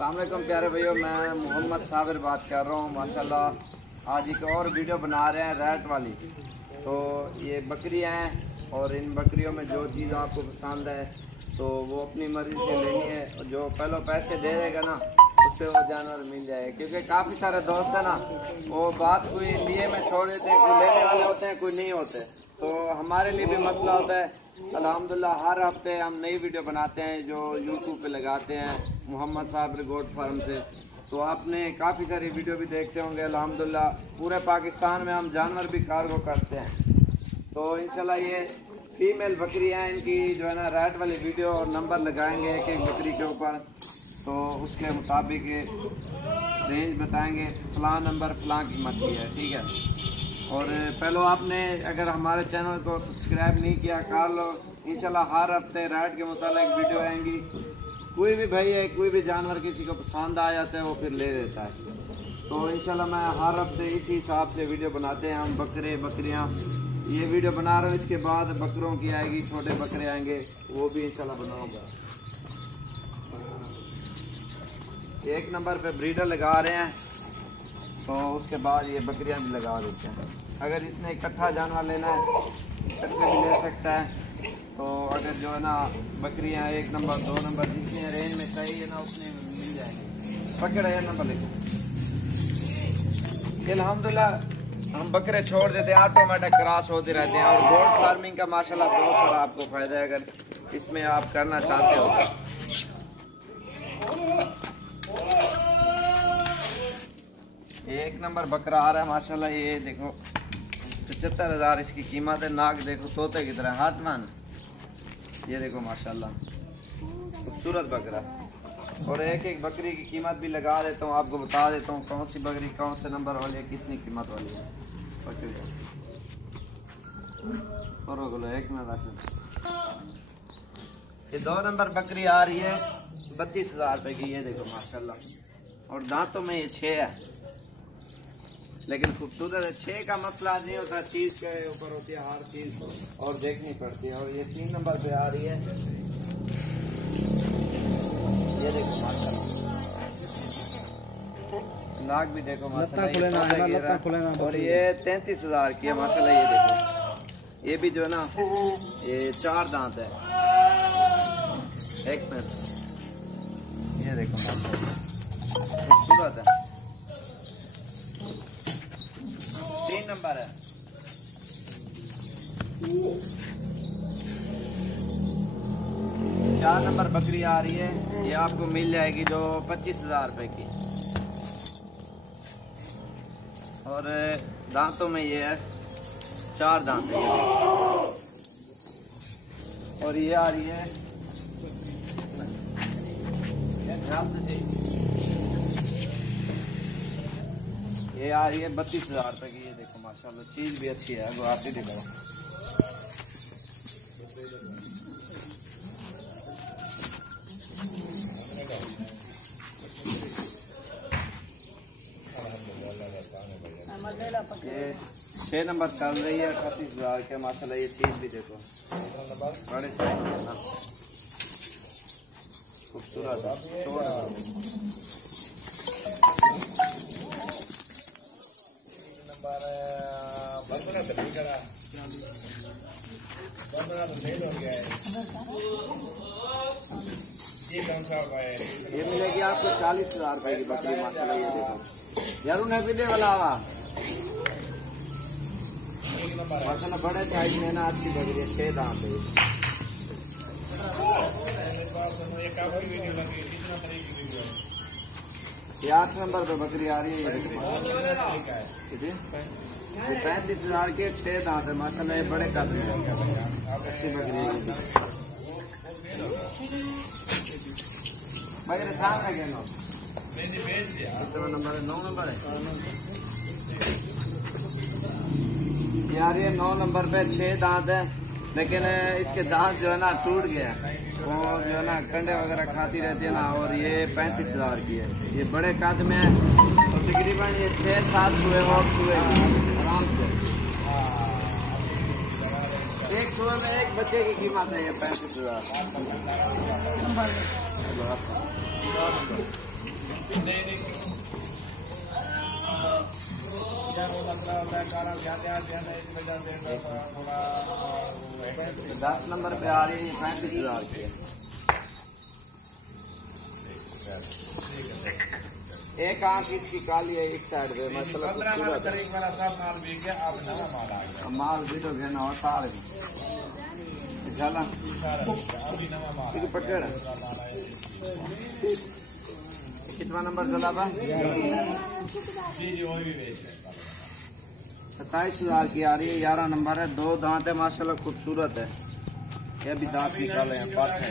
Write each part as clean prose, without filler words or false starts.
अस्सलाम वालेकुम प्यारे भाइयों, मैं मोहम्मद साबिर बात कर रहा हूँ। माशाल्लाह आज एक और वीडियो बना रहे हैं रैट वाली। तो ये बकरियाँ हैं और इन बकरियों में जो चीज़ आपको पसंद है तो वो अपनी मर्ज़ी से लेनी है। जो पहले पैसे दे देगा ना उससे वो जानवर मिल जाएगा, क्योंकि काफ़ी सारे दोस्त हैं ना वो बात कोई लिए में छोड़ देते हैं, कोई लेने वाले होते हैं कोई नहीं होते। तो हमारे लिए भी मसला होता है। अल्हम्दुलिल्लाह हर हफ्ते हम नई वीडियो बनाते हैं जो यूट्यूब पे लगाते हैं मोहम्मद साबिर गोट फार्म से। तो आपने काफ़ी सारी वीडियो भी देखते होंगे। अल्हम्दुलिल्लाह पूरे पाकिस्तान में हम जानवर भी कार्गो करते हैं। तो इंशाल्लाह ये फीमेल बकरियाँ, इनकी जो है ना रैट वाली वीडियो और नंबर लगाएंगे एक एक बकरी के ऊपर, तो उसके मुताबिक रेंज बताएंगे, फ़लाँ नंबर फ़लाँ कीमत की है, ठीक है। और पहले आपने अगर हमारे चैनल को सब्सक्राइब नहीं किया कर लो। इंशाल्लाह हर हफ्ते रैट के मुताबिक वीडियो आएंगी। कोई भी भाई है, कोई भी जानवर किसी को पसंद आ जाता है वो फिर ले लेता है। तो इंशाल्लाह मैं हर हफ्ते इसी हिसाब से वीडियो बनाते हैं हम। बकरियाँ ये वीडियो बना रहा हूँ, इसके बाद बकरों की आएगी, छोटे बकरे आएंगे वो भी इंशाल्लाह बनाऊँगा। एक नंबर पे ब्रीडर लगा रहे हैं तो उसके बाद ये बकरियां भी लगा देते हैं। अगर इसने इकट्ठा जानवर लेना है इकट्ठे भी ले सकता है। तो अगर जो है ना बकरियां 1 नंबर 2 नंबर जितने रेंज में चाहिए ना उतने मिल जाएंगे। पकड़ है नंबर लेकर अल्हम्दुलिल्लाह हम बकरे छोड़ देते हैं, ऑटोमेटिक क्रॉस होते रहते हैं। और गोट फार्मिंग का माशाल्लाह बहुत सारा आपको फ़ायदा है अगर इसमें आप करना चाहते हो। एक नंबर बकरा आ रहा है माशाल्लाह। ये देखो 75,000 इसकी कीमत है। नाक देखो तोते की तरह, हाथमान ये देखो माशाल्लाह खूबसूरत बकरा। और एक एक बकरी की कीमत भी लगा देता हूँ, आपको बता देता हूँ कौन सी बकरी कौन से नंबर वाली है, कितनी कीमत वाली है बकरी। एक मिनट, ये 2 नंबर बकरी आ रही है 32,000 रुपये की। ये देखो माशाल्लाह। और दांतों में ये 6 है लेकिन खूबसूरत है। 6 का मसला नहीं होता, चीज़ के ऊपर होती है हर चीज़ और देखनी पड़ती है। और ये 3 नंबर पे आ रही है, ये देखो माशाल्लाह। नाक भी देखो माशाल्लाह। और ये 33,000 की है माशाल्लाह। ये देखो ये भी जो है ना ये 4 दांत है। एक मिनट, ये देखो माशाल्लाह खूबसूरत है। 3 नंबर है। चार नंबर बकरी आ रही है, ये आपको मिल जाएगी जो 25,000 रुपये की। और दांतों में ये है 4 दांत है। और ये आ रही है ये आ रही है 32,000 रुपये की। ये देखो माशाल्लाह चीज़ भी अच्छी है, वो आप ही दिखाओ। ये 6 नंबर चल रही है 38,000 के माशाल्लाह। ये चीज़ भी देखो बड़े साइज है ना, खूबसूरत है। ये मिलेगी आपको 40,000 रुपये की बकरी माशाल्लाह। ये देखो जरूर है पीने वाला हवा माशाल्लाह। बड़े साइज में ना अच्छी बकरी है, 6 दांत है। ये 8 नंबर पे बकरी आ रही है। ये 35,000 के 6 दांत है माशाल्लाह। ये बड़े कद में अच्छी बकरी है भाई। सामने के नंबर है 9 नंबर है यार। ये 9 नंबर पे 6 दांत है लेकिन इसके दांत जो है ना टूट गया, वो जो है ना कंडे वगैरह खाती रहती है ना। और ये 35,000 की है। ये बड़े कद में है और तकरीबन ये 6-7 हुए आराम से। एक सुबह में एक बच्चे की कीमत है ये 35,000। दस नंबर पे आ रही है 35,000 की। एक आंख इसकी काली है इस साइड पे, मतलब माल भी तो घेना और साल पकड़। कितना नंबर चला था? 27,000 की आ रही है, 11 नंबर है। दो दांत है माशाल्लाह, खूबसूरत है। ये भी दांत निकाले हैं, पास है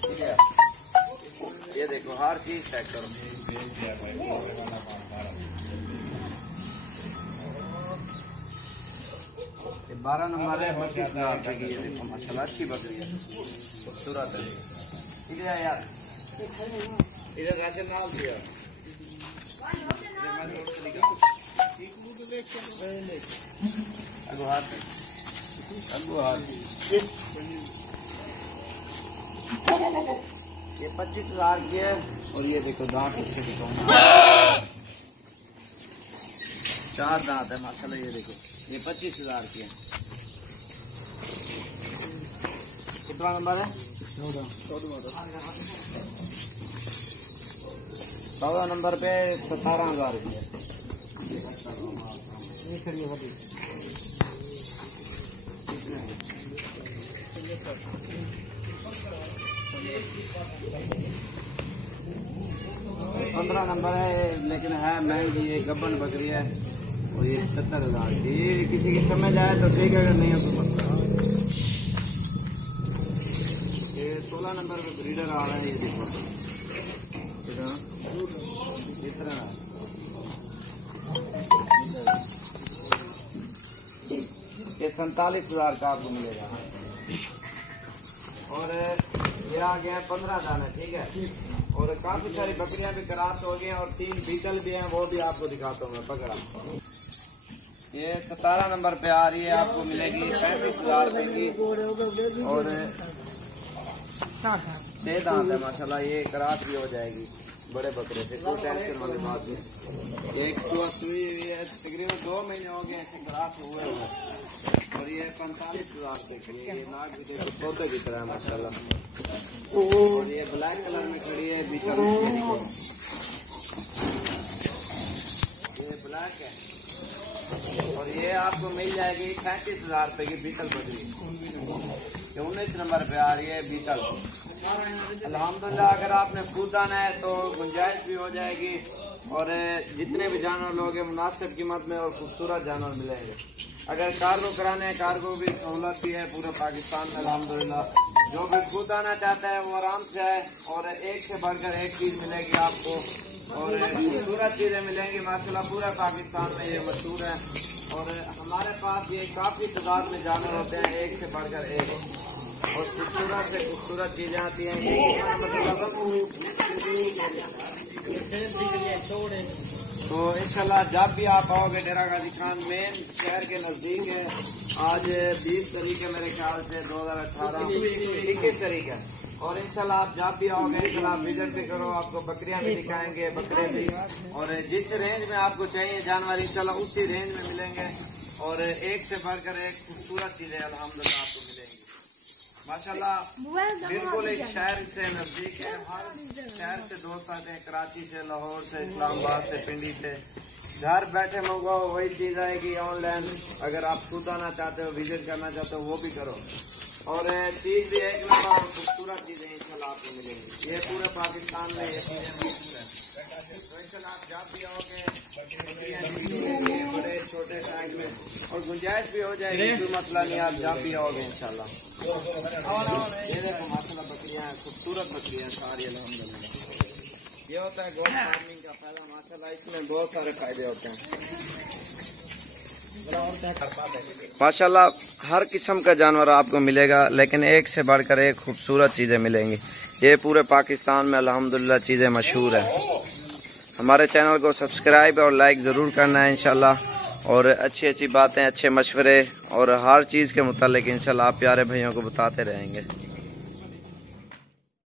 ठीक है। ये देखो हर चीज चेक करो। ये 12 नंबर है, 32,000 रुपए की। ये देखो माशाल्लाह अच्छी बकरी है, खूबसूरत है ठीक है यार। इधर राशन डाल दिया। ये 25,000 की है। और ये देखो दांत इसके दिखाऊंगा, 4 दांत है माशाल्लाह। ये देखो ये 25,000 की है। कितना नंबर है? 14 नंबर पे 17,000 रुपये। 15 नंबर है, लेकिन है महंगी, ये गब्बन बकरी है। और ये 70,000 की। ये किसी की समझ आए तो ठीक है, अगर नहीं हो तो मत। ये 16 नंबर पे ब्रीडर आ रहा है। ये देखो इतना ये 47,000 का आपको मिलेगा। और ये आ गया 15 दाना ठीक है। और काफी सारी बकरियां भी करात हो गई और 3 बीटल भी हैं, वो भी आपको दिखाता हूँ मैं। पकड़ा ये 17 नंबर पे आ रही है, आपको मिलेगी 35,000 रुपए की। और 6 दांत है माशाल्लाह, ये करात भी हो जाएगी बड़े बकरे से, कोई टेंशन वाली बात नहीं। एक सुई हुई है, तकरीबन 2 महीने हो गए ऐसे करात हुए हुए। और ये 45,000 रुपए की। ये नाक भी देखो पौधे की तरह है माशाल्लाह। और ये ब्लैक कलर में खड़ी है बीटल, ये ब्लैक है। और ये आपको मिल जाएगी 35,000 रुपए की बीटल बकरी। 19 नंबर पे आ रही है बीटल। अल्हम्दुलिल्लाह अगर आपने खुद आना है तो गुंजाइश भी हो जाएगी। और जितने भी जानवर लोग हैं मुनासिब कीमत में और खूबसूरत जानवर मिलेंगे। अगर कार्गो कराने हैं, कार्गो भी सहूलत भी है पूरे पाकिस्तान में अल्हम्दुलिल्लाह। जो भी खुद आना चाहता है वो आराम से आए। और एक से बढ़कर एक चीज़ मिलेगी आपको, और खूबसूरत चीज़ें मिलेंगी माशाल्लाह। पूरे पाकिस्तान में ये मशहूर है। और हमारे पास ये काफ़ी तादाद में जानवर होते हैं, एक से बढ़कर एक। और खूबसूरत से खूबसूरत चीज़ें आती हैं। तो इंशाल्लाह जब भी आप आओगे, डेरा गाजी खान मेन शहर के नज़दीक है। आज 20 तारीख है मेरे ख्याल से 2018, 21 तारीख है। और इंशाल्लाह आप जब भी आओगे इंशाल्लाह आप विजिट भी करो, आपको बकरियां भी दिखाएंगे, बकरे भी। और जिस रेंज में आपको चाहिए जानवर इंशाल्लाह उसी रेंज में मिलेंगे। और एक से बढ़कर एक खूबसूरत चीज़ें अल्हम्दुलिल्लाह आपको मिलेंगी माशाल्लाह। बिल्कुल एक शहर से नज़दीक है, हर शहर से दोस्त आते हैं, कराची से, लाहौर से, इस्लामाबाद से, पिंडी से। घर बैठे मंगवाओ वही चीज़ आएगी। ऑनलाइन अगर आप खुद आना चाहते हो, विजिट करना चाहते हो, वो भी करो। और चीज़ भी एक नंबर और खूबसूरत चीज़ें इंशाल्लाह आपको मिलेंगी। ये पूरे पाकिस्तान में ये चीज़ें मौजूद है। तो इंशाल्लाह आप जब भी आओगे बड़े छोटे साइज में, और गुंजाइश भी हो जाएगी, कोई मसला नहीं। आप जब भी आओगे इंशाल्लाह। ये देखो माशाल्लाह बकरियां हैं, खूबसूरत बकरियां सारी अल्हम्दुलिल्लाह। ये होता है गोश्त फार्मिंग का फायदा माशाल्लाह, इसमें बहुत सारे फायदे होते हैं माशाल्लाह। हर किस्म का जानवर आपको मिलेगा, लेकिन एक से बढ़कर एक खूबसूरत चीज़ें मिलेंगी। ये पूरे पाकिस्तान में अल्हम्दुलिल्लाह चीज़ें मशहूर है। हमारे चैनल को सब्सक्राइब और लाइक ज़रूर करना है इंशाल्लाह। और अच्छी अच्छी बातें, अच्छे मशवरे और हर चीज़ के मुतालिक इंशाल्लाह आप प्यारे भाइयों को बताते रहेंगे।